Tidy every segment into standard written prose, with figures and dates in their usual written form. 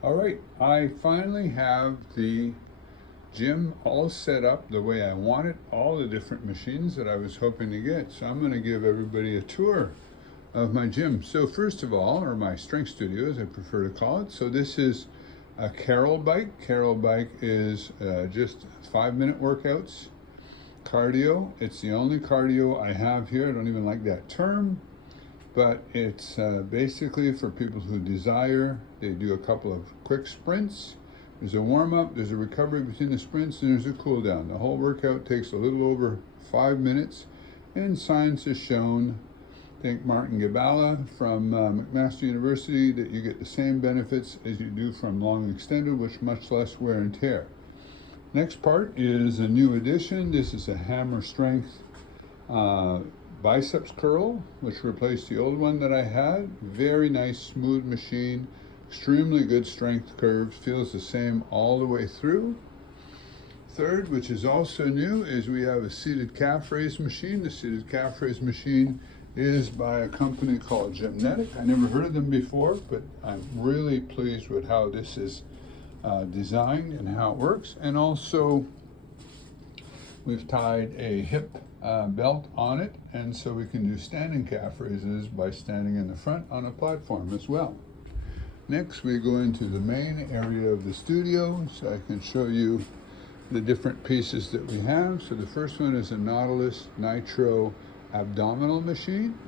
All right, I finally have the gym all set up the way I want it, all the different machines that I was hoping to get. So I'm going to give everybody a tour of my gym. So first of all, or my strength studio as I prefer to call it. So this is a Carol bike. Carol bike is just 5-minute workouts, cardio. It's the only cardio I have here. I don't even like that term, but it's basically for people who desire. They do a couple of quick sprints. There's a warm-up, there's a recovery between the sprints, and there's a cool down. The whole workout takes a little over 5 minutes, and science has shown, thank Martin Gibala from McMaster University, that you get the same benefits as you do from long extended, with much less wear and tear. Next part is a new addition. This is a hammer strength biceps curl, which replaced the old one that I had. Very nice, smooth machine, extremely good strength curves, feels the same all the way through. Third, which is also new, is we have a seated calf raise machine. The seated calf raise machine is by a company called Gymnetic. I never heard of them before, but I'm really pleased with how this is designed and how it works. And also, we've tied a hip belt on it, and so we can do standing calf raises by standing in the front on a platform as well. Next, we go into the main area of the studio, so I can show you the different pieces that we have. So the first one is a Nautilus Nitro abdominal machine.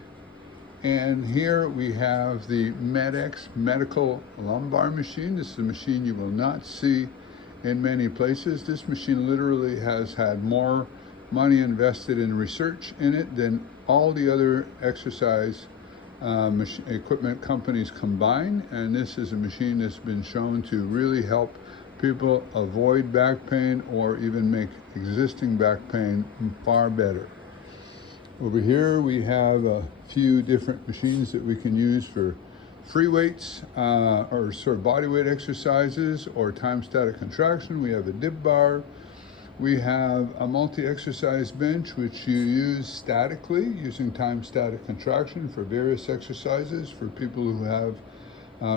And here we have the MedX medical lumbar machine. This is a machine you will not see in many places. This machine literally has had more money invested in research in it than all the other exercise equipment companies combined, and this is a machine that's been shown to really help people avoid back pain or even make existing back pain far better. Over here we have a few different machines that we can use for free weights or sort of body weight exercises or time static contraction. We have a dip bar. We have a multi-exercise bench, which you use statically using time static contraction for various exercises for people who have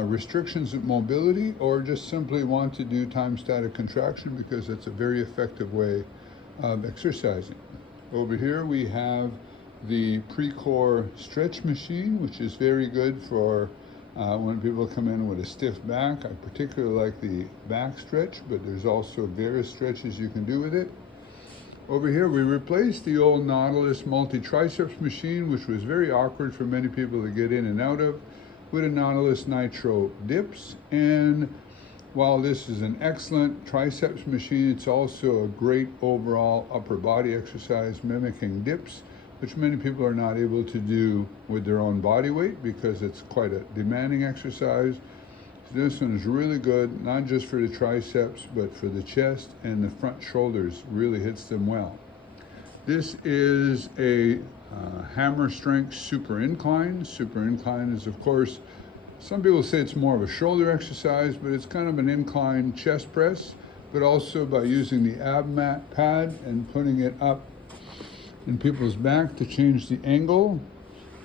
restrictions of mobility or just simply want to do time static contraction because it's a very effective way of exercising. Over here we have the Precor stretch machine, which is very good for when people come in with a stiff back. I particularly like the back stretch, but there's also various stretches you can do with it. Over here, we replaced the old Nautilus multi-triceps machine, which was very awkward for many people to get in and out of, with a Nautilus Nitro dips. And while this is an excellent triceps machine, it's also a great overall upper body exercise mimicking dips, which many people are not able to do with their own body weight because it's quite a demanding exercise. So this one is really good, not just for the triceps, but for the chest, and the front shoulders really hits them well. This is a hammer strength super incline. Super incline is, of course, some people say it's more of a shoulder exercise, but it's kind of an incline chest press, but also by using the ab mat pad and putting it up in people's back to change the angle.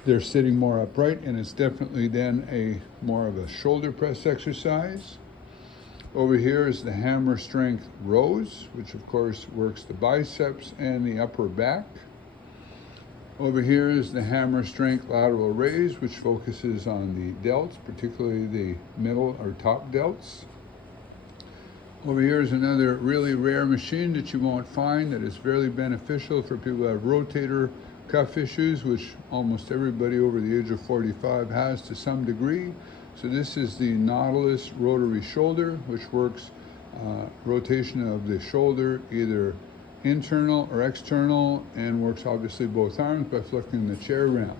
They're sitting more upright, and it's definitely then a more of a shoulder press exercise. Over here is the hammer strength rows, which of course works the biceps and the upper back. Over here is the hammer strength lateral raise, which focuses on the delts, particularly the middle or top delts. Over here is another really rare machine that you won't find that is very beneficial for people who have rotator cuff issues, which almost everybody over the age of 45 has to some degree. So this is the Nautilus rotary shoulder, which works rotation of the shoulder, either internal or external, and works obviously both arms by flipping the chair around.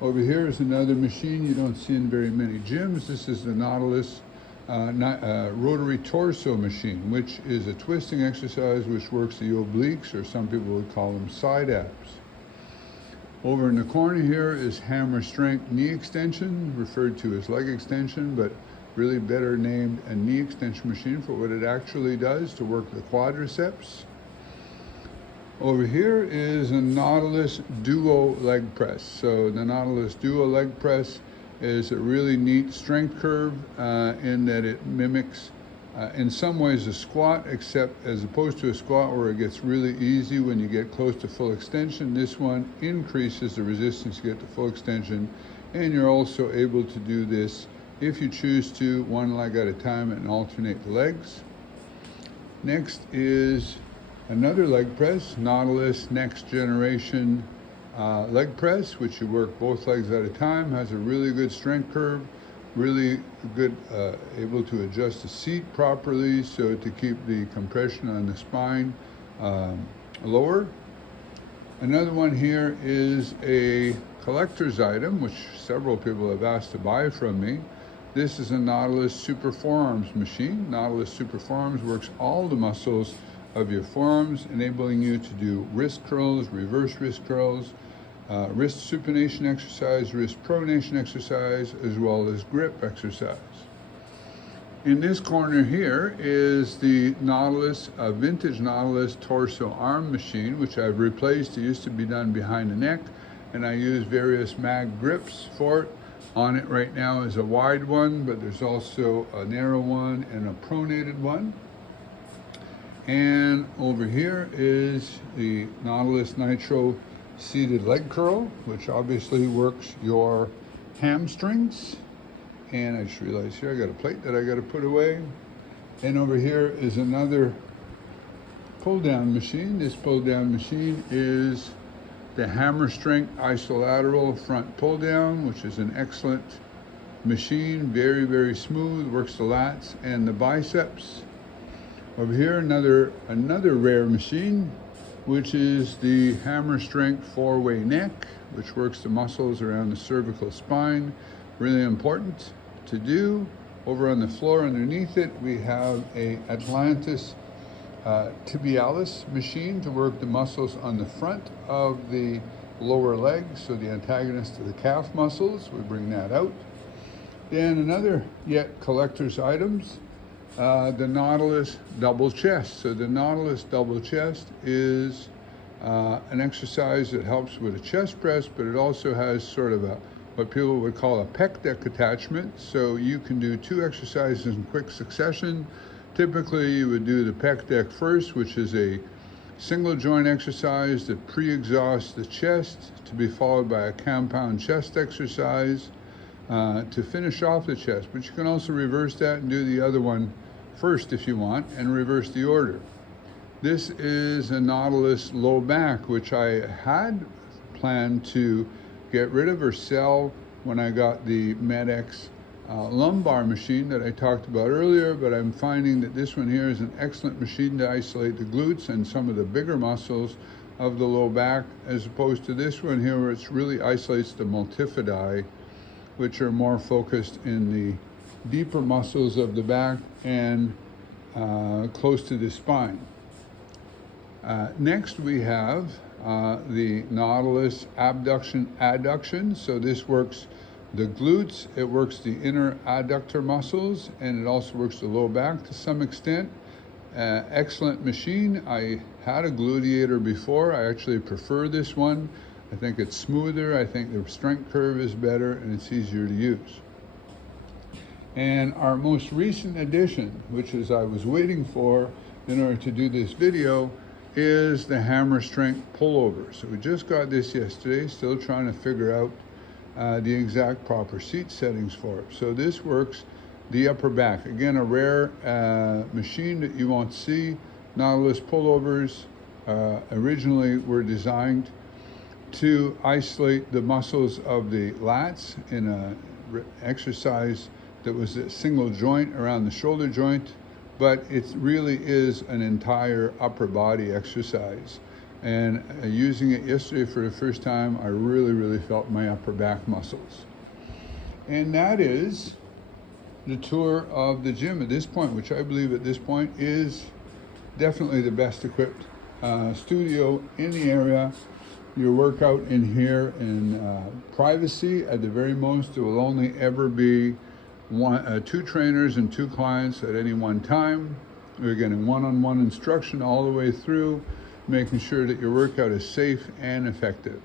Over here is another machine you don't see in very many gyms. This is the Nautilus rotary torso machine, which is a twisting exercise which works the obliques, or some people would call them side abs. Over in the corner here is hammer strength knee extension, referred to as leg extension, but really better named a knee extension machine for what it actually does to work the quadriceps. Over here is a Nautilus Duo leg press. So the Nautilus Duo leg press is a really neat strength curve in that it mimics in some ways a squat, except as opposed to a squat where it gets really easy when you get close to full extension, this one increases the resistance to get to full extension, and you're also able to do this if you choose to, one leg at a time, and alternate the legs. Next is another leg press, Nautilus Next Generation leg press, which you work both legs at a time, has a really good strength curve, really good, able to adjust the seat properly so to keep the compression on the spine lower. Another one here is a collector's item, which several people have asked to buy from me. This is a Nautilus Super Forearms machine. Nautilus Super Forearms works all the muscles of your forearms, enabling you to do wrist curls, reverse wrist curls, wrist supination exercise, wrist pronation exercise, as well as grip exercise. In this corner here is the Nautilus, vintage Nautilus torso arm machine, which I've replaced. It used to be done behind the neck, and I use various mag grips for it. On it right now is a wide one, but there's also a narrow one and a pronated one. And over here is the Nautilus Nitro seated leg curl, which obviously works your hamstrings. And I just realized here I got a plate that I got to put away. And over here is another pull down machine. This pull down machine is the Hammer Strength Isolateral front pull down, which is an excellent machine, very, very smooth, works the lats and the biceps. Over here, another rare machine, which is the Hammer Strength 4-way neck, which works the muscles around the cervical spine. Really important to do. Over on the floor underneath it, we have a Atlantis tibialis machine to work the muscles on the front of the lower leg, so the antagonist to the calf muscles. We bring that out. Then another yet collector's items, the Nautilus double chest. So the Nautilus double chest is an exercise that helps with a chest press, but it also has sort of a what people would call a pec deck attachment. So you can do two exercises in quick succession. Typically you would do the pec deck first, which is a single joint exercise that pre-exhausts the chest, to be followed by a compound chest exercise to finish off the chest. But you can also reverse that and do the other one first if you want, and reverse the order. This is a Nautilus low back, which I had planned to get rid of or sell when I got the Med-X lumbar machine that I talked about earlier, but I'm finding that this one here is an excellent machine to isolate the glutes and some of the bigger muscles of the low back, as opposed to this one here where it really isolates the multifidi, which are more focused in the deeper muscles of the back and close to the spine. Next we have the Nautilus abduction adduction. So this works the glutes, it works the inner adductor muscles, and it also works the low back to some extent. Excellent machine. I had a gluteator before. I actually prefer this one. I think it's smoother, I think the strength curve is better, and it's easier to use. And our most recent addition, which is I was waiting for in order to do this video, is the Hammer Strength pullover. So we just got this yesterday, still trying to figure out the exact proper seat settings for it. So this works the upper back. Again, a rare machine that you won't see. Nautilus pullovers originally were designed to isolate the muscles of the lats in an exercise that was a single joint around the shoulder joint, but it really is an entire upper body exercise. And using it yesterday for the first time, I really felt my upper back muscles. And that is the tour of the gym at this point, which I believe at this point is definitely the best equipped studio in the area. Your workout in here in privacy. At the very most, there will only ever be two trainers and two clients at any one time. You're getting one-on-one instruction all the way through, making sure that your workout is safe and effective.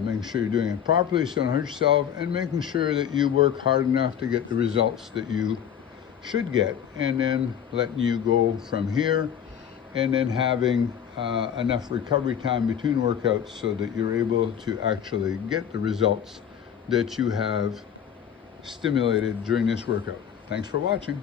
making sure you're doing it properly so you don't hurt yourself, and making sure that you work hard enough to get the results that you should get, and then letting you go from here, and then having enough recovery time between workouts so that you're able to actually get the results that you have stimulated during this workout. Thanks for watching.